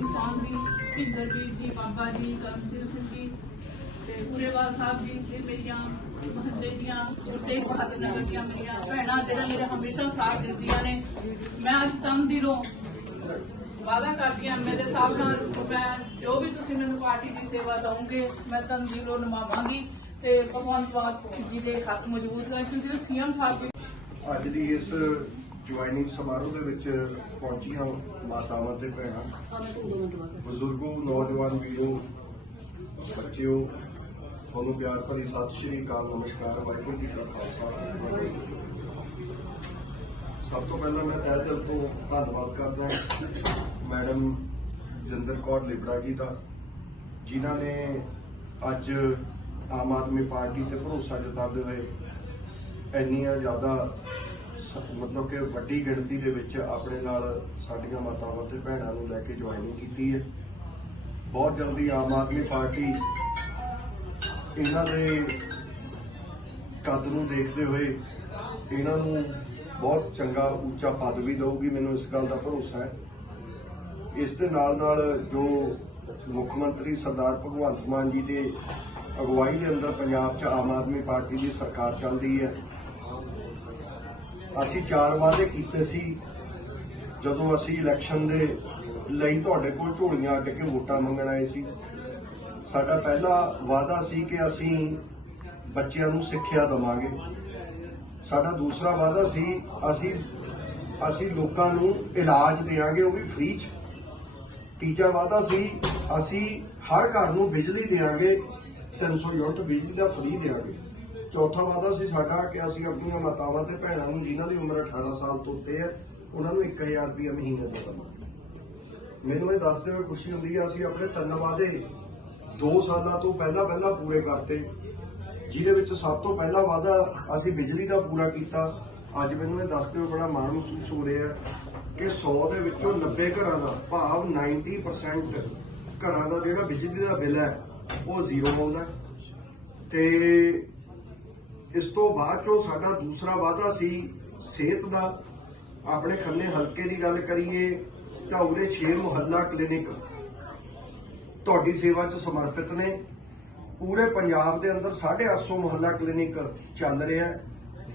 ਸਿੰਘ ਸੌਨ ਜੀ ਭਿੰਦਰ ਵੀਰ ਜੀ, ਬਾਬਾ ਜੀ, ਕਰਮਜੀਤ ਸਿੰਘ ਜੀ ਤੇ ਪੂਰੇਵਾਲ ਸਾਹਿਬ ਜੀ ਤੇ ਮੇਰੀਆਂ ਮਹੱਲੇ ਦੀਆਂ ਛੋਟੇ ਫਤਿਹ ਨਗਰ ਦੀਆਂ ਮੇਰੀਆਂ ਭੈਣਾਂ ਜਿਹੜਾ ਮੇਰੇ ਹਮੇਸ਼ਾ ਸਾਥ ਦਿੰਦੀਆਂ ਨੇ। ਮੈਂ ਅੱਜ ਤਨ ਦਿਲੋਂ ਵਾਦਾ ਕਰਦੀ ਹਾਂ, ਮੇਰੇ ਸਾਹਿਬ ਨਾਲ ਮੈਂ ਜੋ ਵੀ ਤੁਸੀਂ ਮੈਨੂੰ ਪਾਰਟੀ ਦੀ ਸੇਵਾ ਦਵੋਗੇ, ਮੈਂ ਤਨ ਦਿਲੋਂ ਨਿਭਾਵਾਂਗੀ ਤੇ ਭਗਵੰਤ ਵਾਸ ਜੀ ਦੇ ਹੱਥ ਮੌਜੂਦ ਹੈ ਕਿਉਂਕਿ ਸੀਐਮ ਸਾਹਿਬ ਜੀ ਅੱਜ ਦੀ ਇਸ ਜੁਆਇਨਿੰਗ ਸਮਾਰੋਹ ਦੇ ਵਿੱਚ ਪਹੁੰਚੀਆਂ ਮਾਤਾਵਾਂ ਤੇ ਭੈਣਾਂ। ਬਜ਼ੁਰਗੋ, ਨੌਜਵਾਨ ਵੀਰੋ, ਬੱਚਿਓ, ਤੁਹਾਨੂੰ ਪਿਆਰ ਭਰੀ ਸਤਿ ਸ਼੍ਰੀ ਅਕਾਲ, ਨਮਸਕਾਰ, ਵਾਹਿਗੁਰੂ ਜੀ ਕਾ ਖਾਲਸਾ ਸਭ ਤੋਂ ਪਹਿਲਾਂ ਮੈਂ ਤਹਿ ਦਿਲ ਤੋਂ ਧੰਨਵਾਦ ਕਰਦਾ ਮੈਡਮ ਜਿੰਦਰ ਕੌਰ ਲਿਬੜਾ ਜੀ ਦਾ, ਜਿਨ੍ਹਾਂ ਨੇ ਅੱਜ ਆਮ ਆਦਮੀ ਪਾਰਟੀ ਤੇ ਭਰੋਸਾ ਜਤਾਉਂਦੇ ਹੋਏ ਇੰਨੀਆਂ ਜ਼ਿਆਦਾ ਮਤਲਬ ਕਿ ਵੱਡੀ ਗਿਣਤੀ ਦੇ ਵਿੱਚ ਆਪਣੇ ਨਾਲ ਸਾਡੀਆਂ ਮਾਤਾਵਾਂ ਤੇ ਭੈਣਾਂ ਨੂੰ ਲੈ ਕੇ ਜੁਆਇਨਿੰਗ ਕੀਤੀ ਹੈ। ਬਹੁਤ ਜਲਦੀ ਆਮ ਆਦਮੀ ਪਾਰਟੀ ਇਹਨਾਂ ਦੇ ਕੱਦ ਨੂੰ ਦੇਖਦੇ ਹੋਏ ਇਹਨਾਂ ਨੂੰ ਬਹੁਤ ਚੰਗਾ ਉੱਚਾ ਪਦ ਵੀ ਦਊਗੀ, ਮੈਨੂੰ ਇਸ ਗੱਲ ਦਾ ਭਰੋਸਾ ਹੈ। ਇਸ ਦੇ ਨਾਲ ਨਾਲ ਜੋ ਮੁੱਖ ਮੰਤਰੀ ਸਰਦਾਰ ਭਗਵੰਤ ਮਾਨ ਜੀ ਦੇ ਅਗਵਾਈ ਦੇ ਅੰਦਰ ਪੰਜਾਬ 'ਚ ਆਮ ਆਦਮੀ ਪਾਰਟੀ ਦੀ ਸਰਕਾਰ ਚੱਲਦੀ ਹੈ ਅਸੀਂ ਚਾਰ ਵਾਅਦੇ ਕੀਤੇ ਸੀ। ਜਦੋਂ ਅਸੀਂ ਇਲੈਕਸ਼ਨ ਦੇ ਲਈ ਤੁਹਾਡੇ ਕੋਲ ਝੋਲੀਆਂ ਅੱਡ ਕੇ ਵੋਟਾਂ ਮੰਗਣ ਆਏ ਸੀ। ਸਾਡਾ ਪਹਿਲਾ ਵਾਅਦਾ ਸੀ ਕਿ ਅਸੀਂ ਬੱਚਿਆਂ ਨੂੰ ਸਿੱਖਿਆ ਦਵਾਂਗੇ। ਸਾਡਾ ਦੂਸਰਾ ਵਾਅਦਾ ਸੀ, ਅਸੀਂ ਅਸੀਂ ਲੋਕਾਂ ਨੂੰ ਇਲਾਜ ਦੇਵਾਂਗੇ, ਉਹ ਵੀ ਫ੍ਰੀ ਚ। ਤੀਜਾ ਵਾਅਦਾ ਸੀ, ਅਸੀਂ ਹਰ ਘਰ ਨੂੰ ਬਿਜਲੀ ਦੇਵਾਂਗੇ 300 ਯੂਨਿਟ ਬਿਜਲੀ ਦਾ ਫ੍ਰੀ ਦੇਵਾਂਗੇ। ਚੌਥਾ ਵਾਅਦਾ ਸੀ ਸਾਡਾ ਕਿ ਅਸੀਂ ਆਪਣੀਆਂ ਮਾਤਾਵਾਂ ਤੇ ਭੈਣਾਂ ਨੂੰ ਜਿਨ੍ਹਾਂ ਦੀ ਉਮਰ 18 ਸਾਲ ਤੋਂ ਉੱਤੇ ਹੈ, ਉਹਨਾਂ ਨੂੰ 1000 ਰੁਪਏ ਮਹੀਨੇ ਦਾ ਦਵਾਂਗੇ ਮੈਨੂੰ ਇਹ ਦੱਸਦੇ ਹੋਏ ਖੁਸ਼ੀ ਹੁੰਦੀ ਹੈ, ਅਸੀਂ ਆਪਣੇ ਤਿੰਨ ਵਾਅਦੇ 2 ਸਾਲਾਂ ਤੋਂ ਪਹਿਲਾਂ ਪਹਿਲਾਂ ਪੂਰੇ ਕਰਤੇ, ਜਿਹਦੇ ਵਿੱਚ ਸਭ ਤੋਂ ਪਹਿਲਾ ਵਾਅਦਾ ਅਸੀਂ ਬਿਜਲੀ ਦਾ ਪੂਰਾ ਕੀਤਾ ਅੱਜ ਮੈਨੂੰ ਇਹ ਦੱਸਦੇ ਹੋਏ ਬੜਾ ਮਾਣ ਮਹਿਸੂਸ ਹੋ ਰਿਹਾ ਕਿ 100 ਦੇ ਵਿੱਚੋਂ 90 ਘਰਾਂ ਦਾ ਭਾਵ 90% ਘਰਾਂ ਦਾ ਜਿਹੜਾ ਬਿਜਲੀ ਦਾ ਬਿੱਲ ਹੈ, ਉਹ ਜ਼ੀਰੋ ਆਉਂਦਾ ਹੈ। ਤੇ ਇਸ ਤੋਂ ਬਾਅਦ ਚੋਂ ਸਾਡਾ ਦੂਸਰਾ ਵਾਅਦਾ ਸੀ ਸਿਹਤ ਦਾ। ਆਪਣੇ ਖੰਨੇ ਹਲਕੇ ਦੀ ਗੱਲ ਕਰੀਏ ਤਾਂ ਉਰੇ 6 ਮੁਹੱਲਾ ਕਲੀਨਿਕ ਤੁਹਾਡੀ ਸੇਵਾ 'ਚ ਸਮਰਪਿਤ ਨੇ। ਪੂਰੇ ਪੰਜਾਬ ਦੇ ਅੰਦਰ 850 ਮੁਹੱਲਾ ਕਲੀਨਿਕ ਚੱਲ ਰਿਹਾ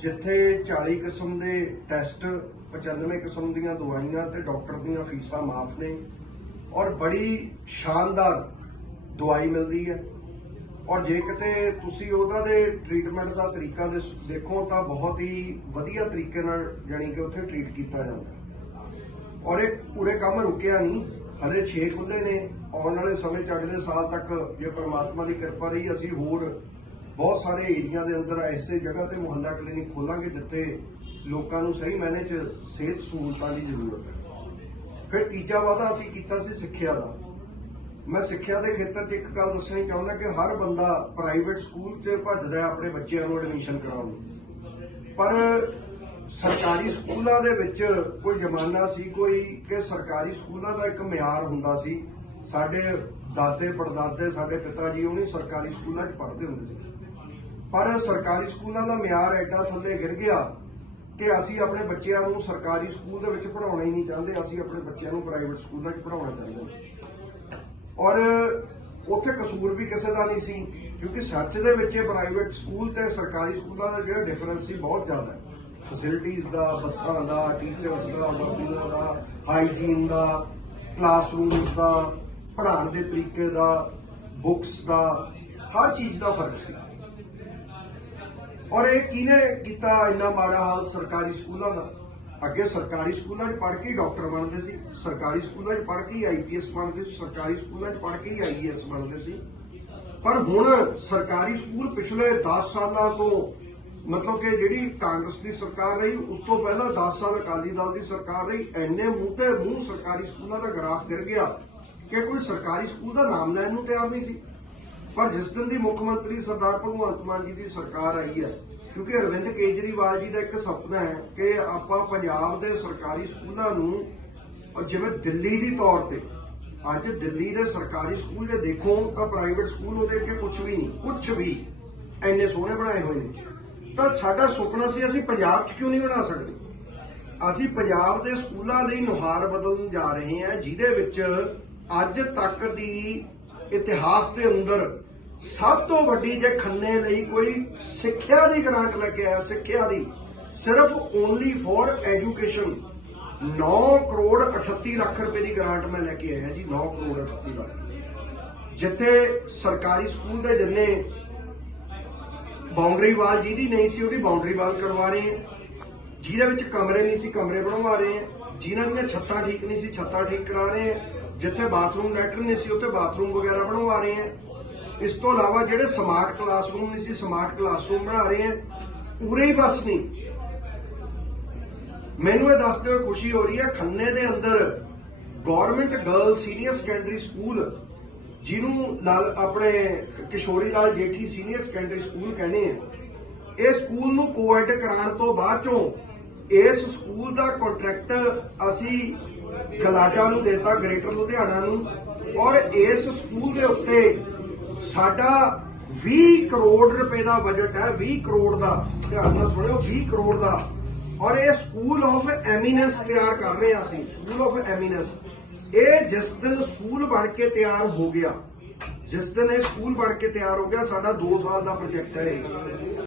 ਜਿੱਥੇ 40 ਕਿਸਮ ਦੇ ਟੈਸਟ 95 ਕਿਸਮ ਦੀਆਂ ਦਵਾਈਆਂ ਤੇ ਡਾਕਟਰ ਦੀਆਂ ਫੀਸਾਂ ਮਾਫ ਨੇ ਔਰ ਬੜੀ ਸ਼ਾਨਦਾਰ ਦਵਾਈ ਮਿਲਦੀ ਹੈ। ਔਰ ਜੇ ਕਿਤੇ ਤੁਸੀਂ ਉਹਨਾਂ ਦੇ ਟ੍ਰੀਟਮੈਂਟ ਦਾ ਤਰੀਕਾ ਦੇ- ਦੇਖੋ ਤਾਂ ਬਹੁਤ ਹੀ ਵਧੀਆ ਤਰੀਕੇ ਨਾਲ ਜਾਣੀ ਕਿ ਉੱਥੇ ਟ੍ਰੀਟ ਕੀਤਾ ਜਾਂਦਾ। ਔਰ ਇਹ ਪੂਰੇ ਕੰਮ ਰੁਕਿਆ ਨਹੀਂ, ਹਲੇ 6 ਖੁੱਲੇ ਨੇ, ਆਉਣ ਵਾਲੇ ਸਮੇਂ ਚ ਅਗਲੇ ਸਾਲ ਤੱਕ ਜੇ ਪ੍ਰਮਾਤਮਾ ਦੀ ਕਿਰਪਾ ਰਹੀ, ਅਸੀਂ ਹੋਰ ਬਹੁਤ ਸਾਰੇ ਏਰੀਆ ਦੇ ਅੰਦਰ ਐਸੇ ਜਗ੍ਹਾ ਤੇ ਮੁਹੱਲਾ ਕਲੀਨਿਕ ਖੋਲਾਂਗੇ ਜਿੱਥੇ ਲੋਕਾਂ ਨੂੰ ਸਹੀ ਮਾਇਨੇ ਚ ਸਿਹਤ ਸਹੂਲਤਾਂ ਦੀ ਜ਼ਰੂਰਤ ਹੈ। ਫਿਰ ਤੀਜਾ ਵਾਅਦਾ ਅਸੀਂ ਕੀਤਾ ਸੀ ਸਿੱਖਿਆ ਦਾ। ਮੈਂ ਸਿੱਖਿਆ ਦੇ ਖੇਤਰ 'ਚ ਇੱਕ ਗੱਲ ਦੱਸਣੀ ਚਾਹੁੰਦਾ ਕਿ ਹਰ ਬੰਦਾ ਪ੍ਰਾਈਵੇਟ ਸਕੂਲ 'ਚ ਭੱਜਦਾ ਆਪਣੇ ਬੱਚਿਆਂ ਨੂੰ ਐਡਮਿਸ਼ਨ ਕਰਾਉਣ ਨੂੰ ਪਰ ਸਰਕਾਰੀ ਸਕੂਲਾਂ ਦੇ ਵਿੱਚ ਕੋਈ ਜ਼ਮਾਨਾ ਸੀ, ਕੋਈ ਕਿ ਸਰਕਾਰੀ ਸਕੂਲਾਂ ਦਾ ਇੱਕ ਮਿਆਰ ਹੁੰਦਾ ਸੀ। ਸਾਡੇ ਦਾਦੇ ਪੜਦਾਦੇ, ਸਾਡੇ ਪਿਤਾ ਜੀ ਉਹਨੇ ਸਰਕਾਰੀ ਸਕੂਲਾਂ 'ਚ ਪੜ੍ਹਦੇ ਹੁੰਦੇ ਸੀ। ਪਰ ਸਰਕਾਰੀ ਸਕੂਲਾਂ ਦਾ ਮਿਆਰ ਐਡਾ ਥੱਲੇ ਗਿਰ ਗਿਆ ਕਿ ਅਸੀਂ ਆਪਣੇ ਬੱਚਿਆਂ ਨੂੰ ਸਰਕਾਰੀ ਸਕੂਲ ਦੇ ਵਿੱਚ ਪੜਾਉਣਾ ਹੀ ਨਹੀਂ ਚਾਹੁੰਦੇ, ਅਸੀਂ ਆਪਣੇ ਬੱਚਿਆਂ ਨੂੰ ਪ੍ਰਾਈਵੇਟ ਸਕੂਲਾਂ 'ਚ ਪੜਾਉਣਾ ਚਾਹੁੰਦੇ ਹਾਂ। ਔਰ ਉੱਥੇ ਕਸੂਰ ਵੀ ਕਿਸੇ ਦਾ ਨਹੀਂ ਸੀ, ਕਿਉਂਕਿ ਸੱਚ ਦੇ ਵਿੱਚ ਇਹ ਪ੍ਰਾਈਵੇਟ ਸਕੂਲ ਤੇ ਸਰਕਾਰੀ ਸਕੂਲਾਂ ਦਾ ਜਿਹੜਾ ਡਿਫਰੈਂਸ ਸੀ ਬਹੁਤ ਜ਼ਿਆਦਾ। ਹੈ ਫੈਸਿਲਿਟੀਆਂ ਦਾ, ਬੱਸਾਂ ਦਾ ਟੀਚਰਸ ਦਾ, ਵਰਦੀਆਂ ਦਾ ਹਾਈਜੀਨ ਦਾ ਕਲਾਸਰੂਮਸ ਦਾ, ਪੜ੍ਹਾਉਣ ਦੇ ਤਰੀਕੇ ਦਾ ਬੁੱਕਸ ਦਾ, ਹਰ ਚੀਜ਼ ਦਾ ਫ਼ਰਕ ਸੀ। ਔਰ ਇਹ ਕਿਹਨੇ ਕੀਤਾ ਇੰਨਾ ਮਾੜਾ ਹਾਲ ਸਰਕਾਰੀ ਸਕੂਲਾਂ ਦਾ? ਅੱਗੇ ਸਰਕਾਰੀ ਸਕੂਲਾਂ 'ਚ ਪੜ੍ਹ ਕੇ ਡਾਕਟਰ ਬਣਦੇ ਸੀ, ਸਰਕਾਰੀ ਸਕੂਲਾਂ 'ਚ ਪੜ੍ਹ ਕੇ ਹੀ ਆਈਪੀਐਸ ਬਣਦੇ ਸੀ, ਸਰਕਾਰੀ ਸਕੂਲਾਂ 'ਚ ਪੜ੍ਹ ਕੇ ਹੀ ਆਈਏਐਸ ਬਣਦੇ ਸੀ। ਪਰ ਹੁਣ ਸਰਕਾਰੀ ਸਕੂਲ ਪਿਛਲੇ 10 ਸਾਲਾਂ ਤੋਂ, ਮਤਲਬ ਕਿ ਜਿਹੜੀ ਕਾਂਗਰਸ ਦੀ ਸਰਕਾਰ ਰਹੀ, ਉਸ ਤੋਂ ਪਹਿਲਾਂ 10 ਸਾਲ ਅਕਾਲੀ ਦਲ ਦੀ ਸਰਕਾਰ ਰਹੀ ਐਨੇ ਮੂੰਹ ਮੂੰਹ ਸਰਕਾਰੀ ਸਕੂਲਾਂ ਦਾ ਗ੍ਰਾਫ ਗਿਰ ਗਿਆ ਕਿ ਕੋਈ ਸਰਕਾਰੀ ਸਕੂਲ ਦਾ ਨਾਮ ਲੈਣ ਨੂੰ ਤਿਆਰ ਨਹੀਂ ਸੀ। ਪਰ ਜਿਸ ਦਿਨ ਦੀ ਮੁੱਖ ਮੰਤਰੀ ਸਰਦਾਰ ਭਗਵੰਤ ਮਾਨ ਜੀ ਦੀ ਸਰਕਾਰ ਆਈ ਹੈ, ਕਿਉਂਕਿ ਅਰਵਿੰਦ ਕੇਜਰੀਵਾਲ ਜੀ ਦਾ ਇੱਕ ਸੁਪਨਾ ਹੈ ਕਿ ਆਪਾਂ ਪੰਜਾਬ ਦੇ ਸਰਕਾਰੀ ਸਕੂਲਾਂ ਨੂੰ ਜਿਵੇਂ ਦਿੱਲੀ ਦੀ ਤੌਰ ਤੇ, ਅੱਜ ਦਿੱਲੀ ਦੇ ਸਰਕਾਰੀ ਸਕੂਲ ਜੇ ਦੇਖੋ ਤਾਂ ਪ੍ਰਾਈਵੇਟ ਸਕੂਲ ਉਹਦੇ ਅੱਗੇ ਕੁਝ ਵੀ ਨਹੀਂ ਕੁਝ ਵੀ ਐਨੇ ਸੋਹਣੇ ਬਣਾਏ ਹੋਏ ਨੇ। ਤਾਂ ਸਾਡਾ ਸੁਪਨਾ ਸੀ ਅਸੀਂ ਪੰਜਾਬ 'ਚ ਕਿਉਂ ਨਹੀਂ ਬਣਾ ਸਕਦੇ? ਅਸੀਂ ਪੰਜਾਬ ਦੇ ਸਕੂਲਾਂ ਲਈ ਨੁਹਾਰ ਬਦਲਣ ਜਾ ਰਹੇ ਹਾਂ, ਜਿਹਦੇ ਵਿੱਚ ਅੱਜ ਤੱਕ ਦੀ ਇਤਿਹਾਸ ਦੇ ਅੰਦਰ ਸਭ ਤੋਂ ਵੱਡੀ ਜੇ ਖੰਨੇ ਲਈ ਕੋਈ ਸਿੱਖਿਆ ਦੀ ਗ੍ਰਾਂਟ ਲੈ ਕੇ ਆਇਆ, ਸਿੱਖਿਆ ਦੀ, ਸਿਰਫ only for education 9 crore 38 lakh ਰੁਪਏ ਦੀ ਗ੍ਰਾਂਟ ਮੈਂ ਲੈ ਕੇ ਆਇਆ ਜੀ 9 ਕਰੋੜ 38 ਲੱਖ। ਜਿੱਥੇ ਸਰਕਾਰੀ ਸਕੂਲ ਦੇ ਜਿੰਨੇ ਬਾਉਂਡਰੀ ਵਾਲ ਜਿਹਦੀ ਨਹੀਂ ਸੀ, ਉਹਦੀ ਬਾਉਂਡਰੀ ਵਾਲ ਕਰਵਾ ਰਹੇ ਹਾਂ। ਜਿਹਦੇ ਵਿੱਚ ਕਮਰੇ ਨਹੀਂ ਸੀ, ਕਮਰੇ ਬਣਵਾ ਰਹੇ ਹਾਂ। ਜਿਨ੍ਹਾਂ ਦੀਆਂ ਛੱਤਾਂ ਠੀਕ ਨਹੀਂ ਸੀ, ਛੱਤਾਂ ਠੀਕ ਕਰਾ ਰਹੇ ਹਾਂ। ਜਿੱਥੇ ਬਾਥਰੂਮ ਲੈਟਰ ਨਹੀਂ ਸੀ, ਉੱਥੇ ਬਾਥਰੂਮ ਵਗੈਰਾ ਬਣਵਾ ਰਹੇ ਹਾਂ। ਇਸ ਤੋਂ ਇਲਾਵਾ ਜਿਹੜੇ ਸਮਾਰਟ ਕਲਾਸਰੂਮ ਨਹੀਂ ਸੀ ਸਮਾਰਟ ਕਲਾਸਰੂਮ ਬਣਾ ਰਹੇ ਹਾਂ, ਪੂਰੇ ਹੀ ਬਸ ਨਹੀਂ। ਮੈਨੂੰ ਇਹ ਦੱਸਦੇ ਹੋਏ ਖੁਸ਼ੀ ਹੋ ਰਹੀ ਹੈ, ਖੰਨੇ ਦੇ ਅੰਦਰ government girl senior secondary school ਜਿਹਨੂੰ ਲਾਲ, ਆਪਣੇ Kishori Lal Jethi senior secondary school ਕਹਿੰਦੇ ਆ, ਇਹ ਸਕੂਲ ਨੂੰ ਕੋਐਡ ਕਰਾਉਣ ਤੋਂ ਬਾਅਦ ਚੋਂ ਇਸ ਸਕੂਲ ਦਾ ਕੰਟਰੈਕਟ ਅਸੀਂ ਗਲਾਡਾ ਨੂੰ ਦਿੱਤਾ, ਗ੍ਰੇਟਰ ਲੁਧਿਆਣਾ ਨੂੰ। ਔਰ ਇਸ ਸਕੂਲ ਦੇ ਉੱਤੇ ਸਾਡਾ 20 ਕਰੋੜ ਰੁਪਏ ਦਾ ਬਜਟ ਹੈ 20 ਕਰੋੜ ਦਾ। ਧਿਆਨ ਨਾਲ ਸੁਣਿਓ 20 ਕਰੋੜ ਦਾ। ਔਰ ਇਹ ਸਕੂਲ ਆਫ ਐਮੀਨੈਂਸ ਤਿਆਰ ਕਰ ਰਹੇ ਹਾਂ ਅਸੀਂ ਸਕੂਲ ਆਫ ਐਮੀਨੈਂਸ ਇਹ ਜਿਸ ਦਿਨ ਸਕੂਲ ਬਣ ਕੇ ਤਿਆਰ ਹੋ ਗਿਆ, ਜਿਸ ਦਿਨ ਇਹ ਸਕੂਲ ਬਣ ਕੇ ਤਿਆਰ ਹੋ ਗਿਆ, ਸਾਡਾ 2 ਸਾਲ ਦਾ ਪ੍ਰੋਜੈਕਟ ਹੈ ਇਹ।